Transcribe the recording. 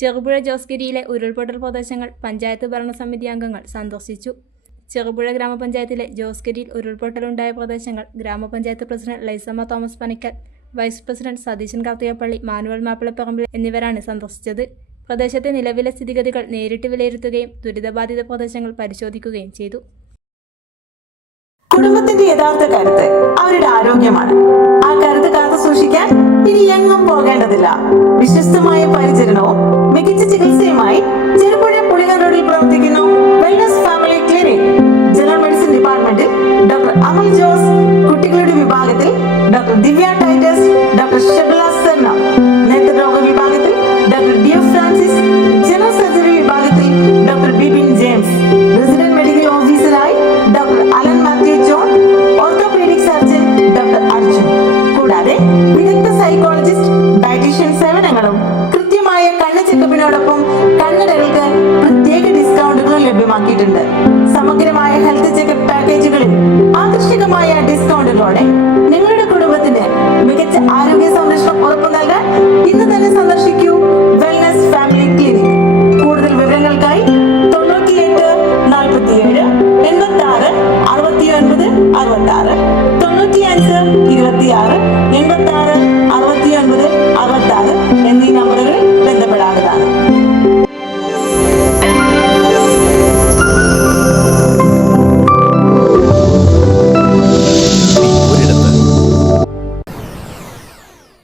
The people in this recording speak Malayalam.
ചെറുപുഴ ജോസ്ഗിരിയിലെ ഉരുൾപൊട്ടൽ പ്രദേശങ്ങൾ പഞ്ചായത്ത് ഭരണസമിതി അംഗങ്ങൾ സന്ദർശിച്ചു. ചെറുപുഴ ഗ്രാമപഞ്ചായത്തിലെ ജോസ്ഗിരിയിൽ ഉരുൾപൊട്ടലുണ്ടായ പ്രദേശങ്ങൾ ഗ്രാമപഞ്ചായത്ത് president Lysamma Thomas Panickal, vice president Satheesan Karthikappally, Manuel Mappilaparambil എന്നിവരാണ് സന്ദർശിച്ചത്. പ്രദേശത്തെ നിലവിലെ സ്ഥിതിഗതികൾ നേരിട്ട് വിലയിരുത്തുകയും ദുരിതബാധിത പ്രദേശങ്ങൾ പരിശോധിക്കുകയും ചെയ്തു. കുടുംബത്തിന്റെ യഥാർത്ഥ കരുത്ത് അവരുടെ ആരോഗ്യമാണ്. ആ കരുത്ത് കാത്തു സൂക്ഷിക്കാൻ ഇനി എങ്ങും പോകേണ്ടതില്ല. വിശ്വസ്തമായ പരിചരണവും മികച്ച ചികിത്സയുമായി ചെറുപുഴ പുളികൻ റോഡിൽ പ്രവർത്തിക്കുന്നു wellness family clinic. General medicine ഡിപ്പാർട്ട്മെന്റിൽ ഡോക്ടർ അമൽ ജോസ്, കുട്ടികളുടെ വിഭാഗത്തിൽ doctor Divya Titus, doctor Shabila Sarna, നേത്രരോഗ വിഭാഗത്തിൽ doctor Deo Francis, general surgery വിഭാഗത്തിൽ doctor Bibin James, resident medical ഓഫീസറായി doctor Alan Mathew John, orthopaedic surgeon doctor Arjun, കൂടാതെ വിദഗ്ധ സൈക്കോളജിസ്റ്റ്, ഡയറ്റീഷ്യൻ സേവനങ്ങൾ